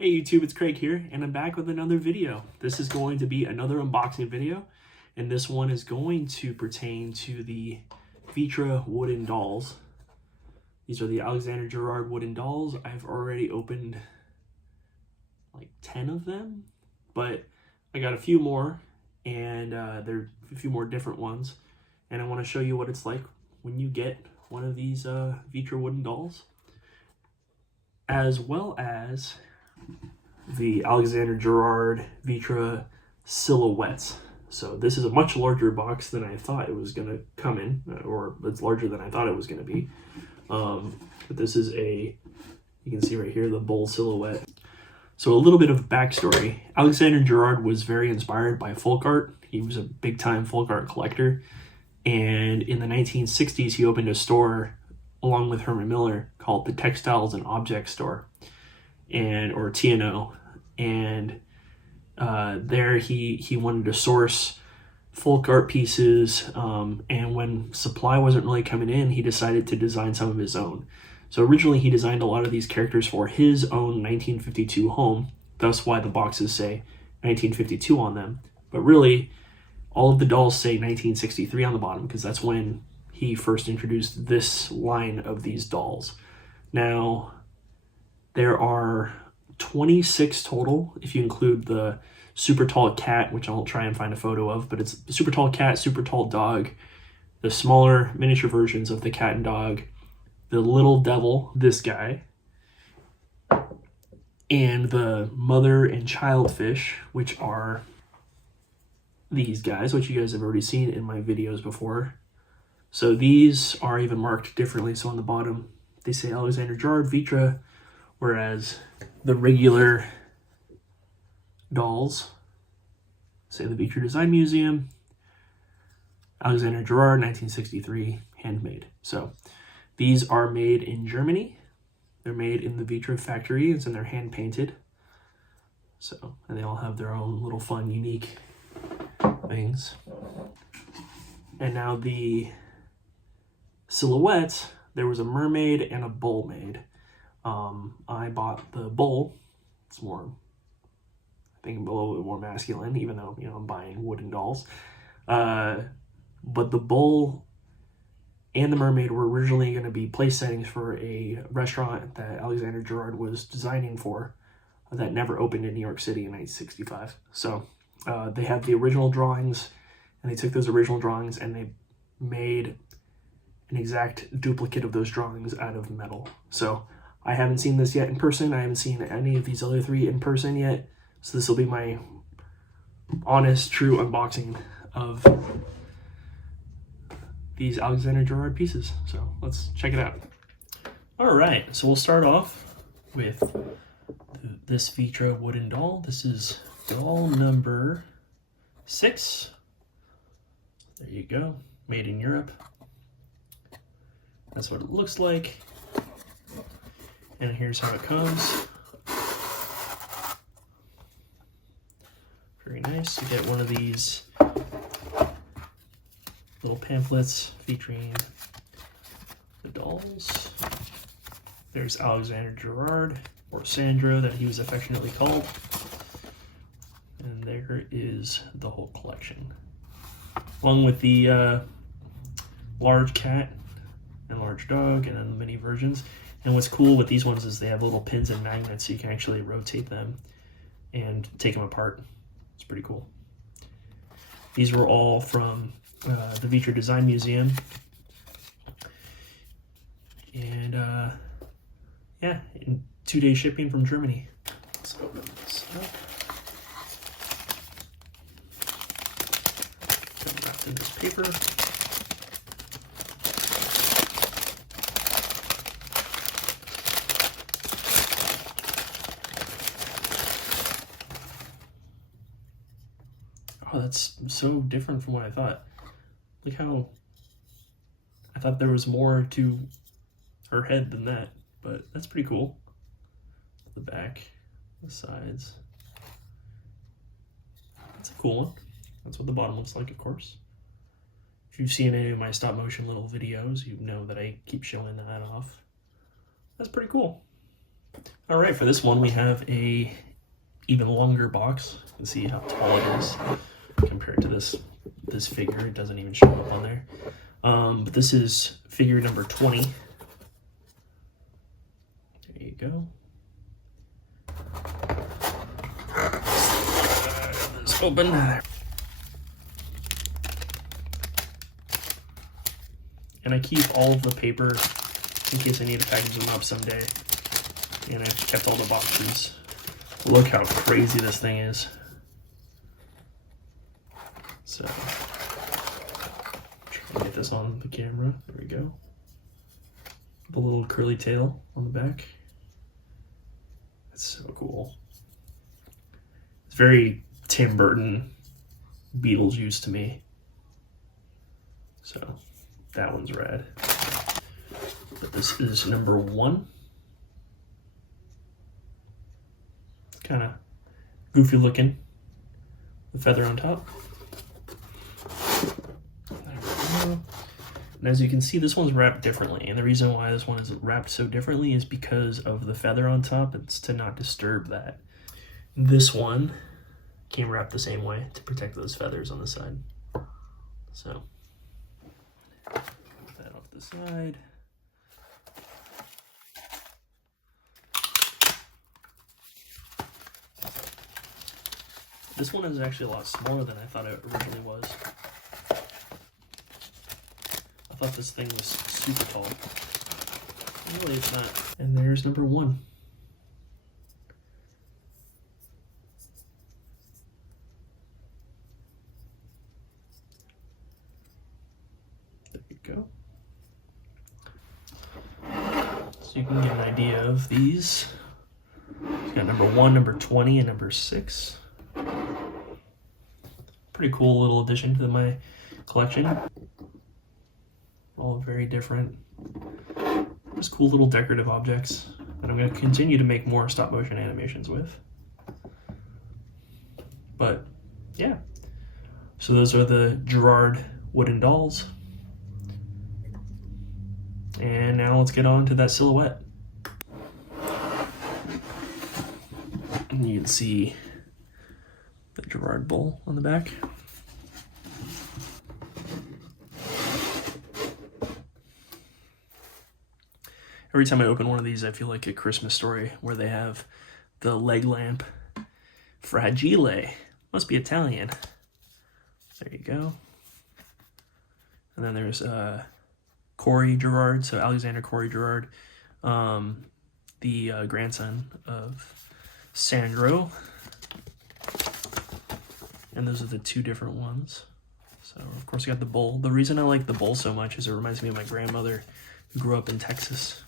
Hey YouTube, it's Craig here, and I'm back with another video. This is going to be another unboxing video, and this one is going to pertain to the Vitra wooden dolls. These are the Alexander Girard wooden dolls. I've already opened like 10 of them, but I got a few more, and there are a few more different ones, and I want to show you what it's like when you get one of these Vitra wooden dolls, as well as the Alexander Girard Vitra silhouettes. So this is a much larger box than I thought it was going to come in, or it's larger than I thought it was going to be. But this is you can see right here, the bull silhouette. So a little bit of backstory. Alexander Girard was very inspired by folk art. He was a big time folk art collector. And in the 1960s, he opened a store along with Herman Miller called the Textiles and Objects Store, or T&O. And there he wanted to source folk art pieces, and when supply wasn't really coming in, he decided to design some of his own. So originally he designed a lot of these characters for his own 1952 home, thus why the boxes say 1952 on them. But really, all of the dolls say 1963 on the bottom, because that's when he first introduced this line of these dolls. Now, there are 26 total, if you include the super tall cat, which I'll try and find a photo of, but it's super tall cat, super tall dog, the smaller miniature versions of the cat and dog, the little devil, this guy, and the mother and child fish, which are these guys, which you guys have already seen in my videos before. So these are even marked differently. So on the bottom, they say Alexander Girard Vitra, whereas the regular dolls say the Vitra Design Museum, Alexander Girard, 1963, handmade. So these are made in Germany. They're made in the Vitra factory, and they're hand painted. So, and they all have their own little fun, unique things. And now the silhouettes, there was a mermaid and a bull made. I bought the bull. It's more, I think, a little bit more masculine, even though, you know, I'm buying wooden dolls. But the bull and the mermaid were originally going to be place settings for a restaurant that Alexander Girard was designing for that never opened in New York City in 1965. So they have the original drawings, and they took those original drawings and they made an exact duplicate of those drawings out of metal. So I haven't seen this yet in person. I haven't seen any of these other three in person yet. So this will be my honest, true unboxing of these Alexander Girard pieces. So let's check it out. All right, so we'll start off with this Vitra wooden doll. This is doll number 6. There you go, made in Europe. That's what it looks like. And here's how it comes. Very nice to get one of these little pamphlets featuring the dolls. There's Alexander Girard, or Sandro that he was affectionately called. And there is the whole collection, along with the large cat and large dog, and then the mini versions. And what's cool with these ones is they have little pins and magnets, so you can actually rotate them and take them apart. It's pretty cool. These were all from the Vitra Design Museum. And yeah, in 2-day shipping from Germany. Let's open this up. Wrapped in this paper. Oh, that's so different from what I thought. Look how I thought there was more to her head than that, but that's pretty cool. The back, the sides. That's a cool one. That's what the bottom looks like, of course. If you've seen any of my stop motion little videos, you know that I keep showing that off. That's pretty cool. All right, for this one, we have a even longer box. You can see how tall it is compared to this figure. It doesn't even show up on there. But this is figure number 20. There you go. Let's open. And I keep all of the paper in case I need to package them up someday. And I've kept all the boxes. Look how crazy this thing is. So, try to get this on the camera. There we go. The little curly tail on the back. That's so cool. It's very Tim Burton Beetlejuice to me. So, that one's rad. But this is number 1. Kind of goofy looking. The feather on top. And as you can see, this one's wrapped differently. And the reason why this one is wrapped so differently is because of the feather on top. It's to not disturb that. This one came wrapped the same way to protect those feathers on the side. So, put that off the side. This one is actually a lot smaller than I thought it originally was. I thought this thing was super tall. Really, it's not. And there's number 1. There you go. So you can get an idea of these. You've got number 1, number 20, and number 6. Pretty cool little addition to my collection. All very different. Just cool little decorative objects that I'm going to continue to make more stop motion animations with. But yeah, so those are the Girard wooden dolls. And now let's get on to that silhouette. And you can see the Girard bowl on the back. Every time I open one of these, I feel like A Christmas Story, where they have the leg lamp. Fragile. Must be Italian. There you go. And then there's Corey Girard, so Alexander Corey Girard, the grandson of Sandro. And those are the 2 different ones. So, of course, you got the bowl. The reason I like the bowl so much is it reminds me of my grandmother who grew up in Texas.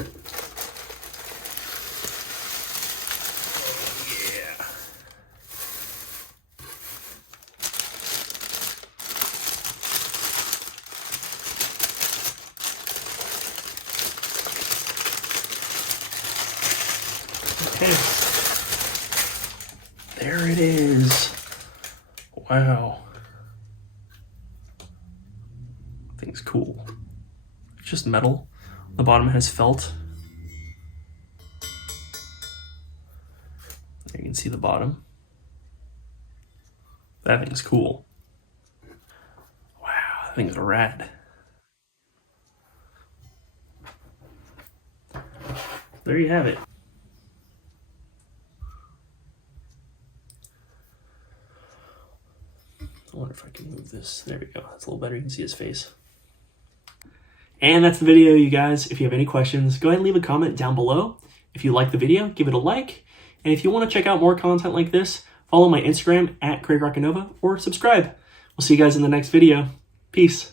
Oh, yeah. Okay. There it is. Wow. Thing's cool. It's just metal. The bottom has felt. There you can see the bottom. That thing's cool. Wow, that thing's rad. There you have it. I wonder if I can move this. There we go. That's a little better. You can see his face. And that's the video, you guys. If you have any questions, go ahead and leave a comment down below. If you like the video, give it a like. And if you want to check out more content like this, follow my Instagram at Roccanova or subscribe. We'll see you guys in the next video. Peace.